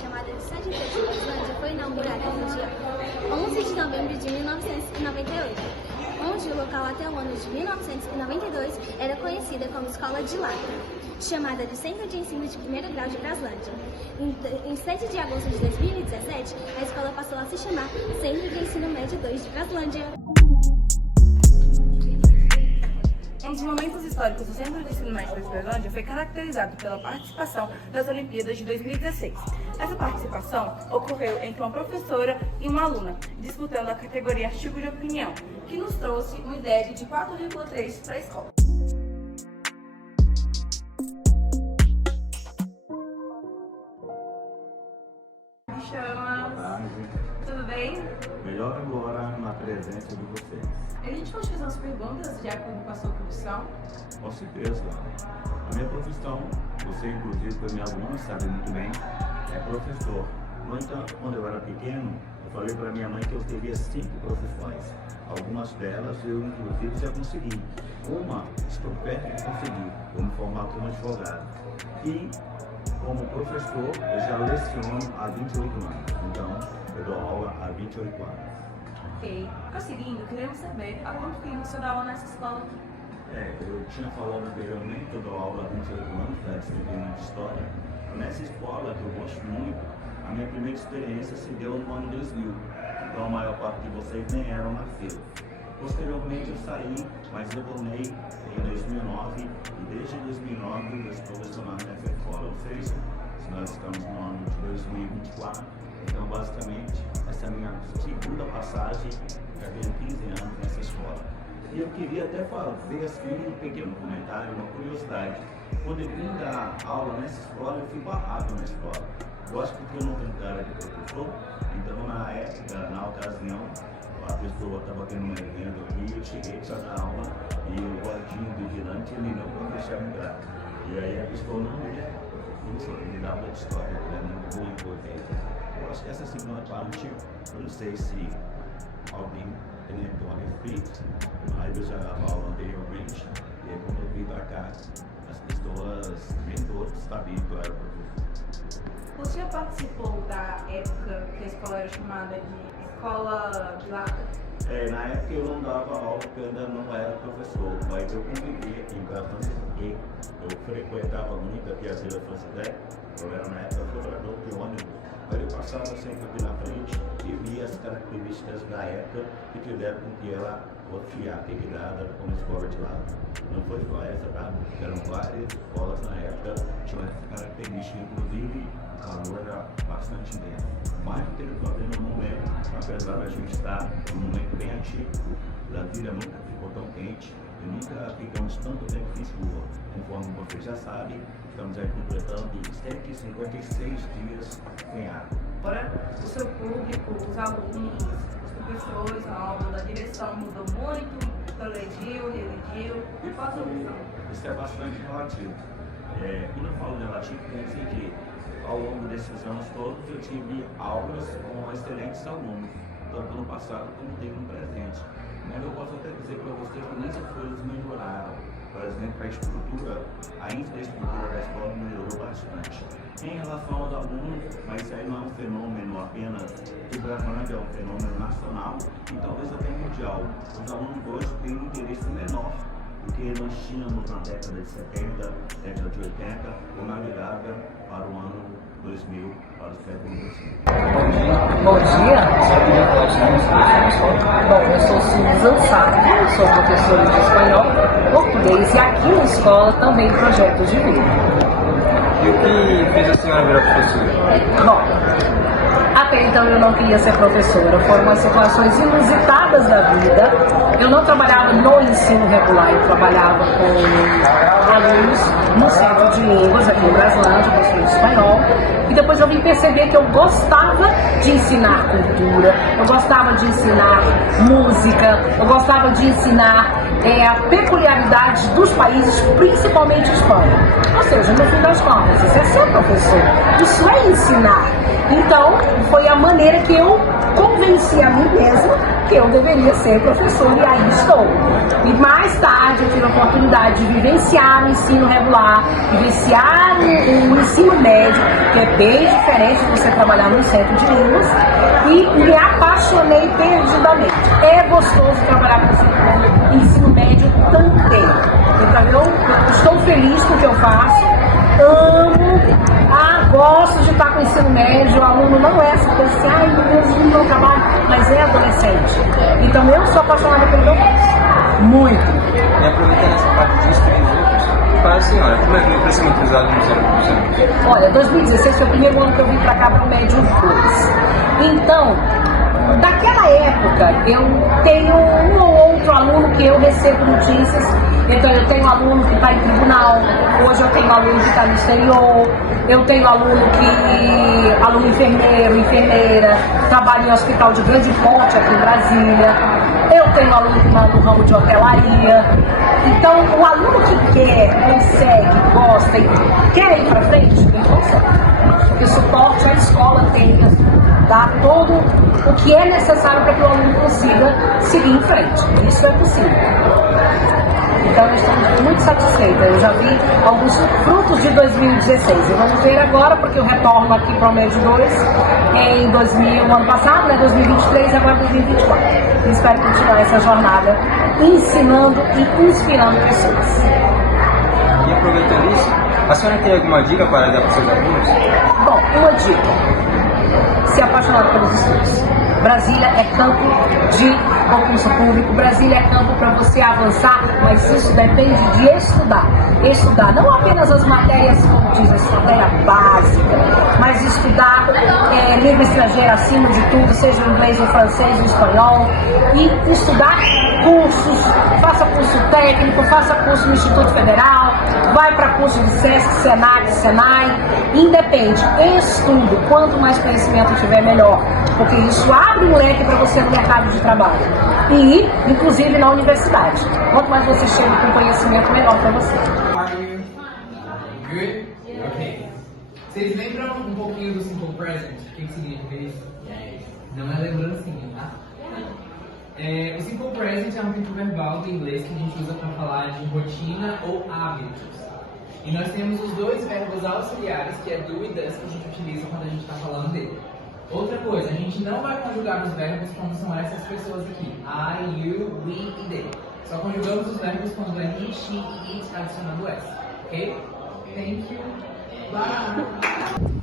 Chamada de Sede Verde de Braslândia foi inaugurada no dia 11 de novembro de 1998, onde o local até o ano de 1992 era conhecida como Escola de Lavra, chamada de Centro de Ensino de Primeiro Grau de Braslândia. Em 7 de agosto de 2017, a escola passou a se chamar Centro de Ensino Médio 2 de Braslândia. Um dos momentos históricos do Centro de Ensino Médio de Braslândia foi caracterizado pela participação das Olimpíadas de 2016. Essa participação ocorreu entre uma professora e uma aluna, disputando a categoria Artigo de Opinião, que nos trouxe uma ideia de 4,3 para a escola. Me chama. Boa tarde. Tudo bem? Melhor agora na presença de vocês. A gente pode fazer umas perguntas de acordo com a sua profissão? Com certeza. A minha profissão, você inclusive foi minha aluna, sabe muito bem, é professor. No entanto, quando eu era pequeno, eu falei para minha mãe que eu teria 5 profissões. Algumas delas eu inclusive já consegui. Uma, estou perto de conseguir, vou me formar como advogado. E como professor, eu já leciono há 28 anos. Então, eu dou aula há 28 anos. Ok. Prosseguindo, queremos saber há quanto tempo você dá aula nessa escola aqui? Eu tinha falado anteriormente que eu dou aula há 28 anos da disciplina de História. Nessa escola, que eu gosto muito, a minha primeira experiência se deu no ano 2000. Então, a maior parte de vocês nem eram nascidos. Posteriormente, eu saí, mas retornei em 2009 e desde 2009 eu estou lecionando nessa escola. Ou seja, nós estamos no ano de 2024. Então, basicamente, essa é a minha segunda passagem, já tenho 15 anos nessa escola. E eu queria até fazer assim, um pequeno comentário, uma curiosidade. Quando eu vim dar aula nessa escola, eu fui barrado na escola. Lógico que eu não tenho cara de professor, então na época, na ocasião, a pessoa estava tendo um evento aqui, eu cheguei para dar aula e o guardinho do vigilante ele não pode deixar entrar. E aí a pessoa não me dá aula de história, né? Não vou importante. Eu acho que essa segunda parte, eu não sei se alguém comentou a respeito, mas eu já dava aula anteriormente, e aí quando eu vim para cá, as pessoas nem todos sabiam que eu era professor. Você já participou da época que a escola era chamada de Escola de Lavra? Na época eu não dava aula porque eu ainda não era professor, mas eu convivia aqui em Braslândia porque eu frequentava muito aqui a Vila Francidé, eu era na época cobrador de ônibus, mas eu passava sempre aqui na frente e via as características da época que fizeram com que ela fosse apelidada como Escola de Lavra. Não foi só essa, tá? Eram várias escolas na época que tinham essa característica, inclusive o calor era bastante intenso. Mas não teve problema no momento, apesar da gente estar num momento bem atípico, Brasília nunca ficou tão quente e nunca ficamos tanto tempo sem chuva. Conforme vocês já sabem, estamos aí completando 156 dias sem água. Agora, o seu público, os alunos, os professores, a aula da direção mudou muito, progrediu, regrediu, qual a sua visão? Isso é bastante relativo. Quando eu falo relativo, quer dizer que ao longo desses anos todos eu tive aulas com excelentes alunos, tanto no passado como teve no presente. Mas eu posso até dizer para vocês que muitas coisas melhoraram. Por exemplo, a infraestrutura da escola melhorou bastante. Em relação aos alunos, mas isso aí não é um fenômeno apenas de Braslândia, é um fenômeno nacional e talvez até mundial. Os alunos hoje têm um interesse menor do que nós tínhamos na década de 70, década de 80, ou na virada para o ano 2000, para o século XXI. Bom dia, bom, eu sou Susan Sá, sou professora de espanhol, português e aqui na escola também projetos de vida. E o que fez a senhora virar professora? Bom, até então eu não queria ser professora, foram umas situações inusitadas da vida. Eu não trabalhava no ensino regular, eu trabalhava com alunos no centro de línguas aqui em Braslândia, professor de espanhol. E depois eu vim perceber que eu gostava de ensinar cultura, eu gostava de ensinar música, eu gostava de ensinar a peculiaridade dos países, principalmente Espanha. Ou seja, no fim das contas, isso é ser professor, isso é ensinar. Então, foi a maneira que eu convenci convenci a mim mesma que eu deveria ser professora e aí estou. E mais tarde eu tive a oportunidade de vivenciar o ensino regular, vivenciar o ensino médio, que é bem diferente de você trabalhar num centro de línguas, e me apaixonei perdidamente. É gostoso trabalhar com ensino médio também. Então eu estou feliz com o que eu faço, amo, gosto de estar com o ensino médio. O aluno não é essa coisa assim, ai meu Deus, não dou trabalho, mas é adolescente. Então eu sou apaixonada pelo que eu faço. Muito. E aproveitando essa parte disso dos outros, para a senhora, como é que o crescimento dos alunos era dos anos? Olha, 2016 foi o primeiro ano que eu vim para cá para o Médio 2. Então, daquela época, eu tenho um ou outro aluno que eu recebo notícias. Então, eu tenho aluno que está em tribunal, hoje eu tenho aluno que está no exterior, eu tenho aluno enfermeiro, enfermeira, trabalha em hospital de grande porte aqui em Brasília, eu tenho aluno que está no ramo de hotelaria. Então, o aluno que quer, consegue, gosta e quer ir para frente, ele consegue. Porque suporte a escola tem, dá todo o que é necessário para que o aluno consiga seguir em frente. Isso é possível. Então, eu estou muito satisfeita. Eu já vi alguns frutos de 2016. E vamos ver agora, porque eu retorno aqui para o Médio 2 no ano passado, né, 2023 e agora 2024. E espero continuar essa jornada ensinando e inspirando pessoas. E aproveitando isso, a senhora tem alguma dica para dar para os seus alunos? Bom, uma dica: se apaixonar pelos estudos. Brasília é campo de concurso público, Brasília é campo para você avançar, mas isso depende de estudar. Estudar não apenas as matérias, como diz, essa matéria básica, mas estudar língua estrangeira acima de tudo, seja o inglês, o francês, o espanhol, e estudar cursos, faça curso técnico, faça curso no Instituto Federal, vai para curso do SESC, SENAC, SENAI, independe, estudo, quanto mais conhecimento tiver, melhor, porque isso abre um leque para você no mercado de trabalho e, inclusive, na universidade. Quanto mais você chega com conhecimento, melhor para você. Good? Ok. Vocês lembram um pouquinho do Simple Present? O que significa isso? Não é lembrancinha, tá? O Simple Present é um tipo verbal do inglês que a gente usa para falar de rotina ou hábitos. E nós temos os dois verbos auxiliares, que é do e does, que a gente utiliza quando a gente está falando dele. Outra coisa, a gente não vai conjugar os verbos quando são essas pessoas aqui. I, you, we e they. Só conjugamos os verbos quando é he, she e it adicionando s. Ok? Thank you. Bye.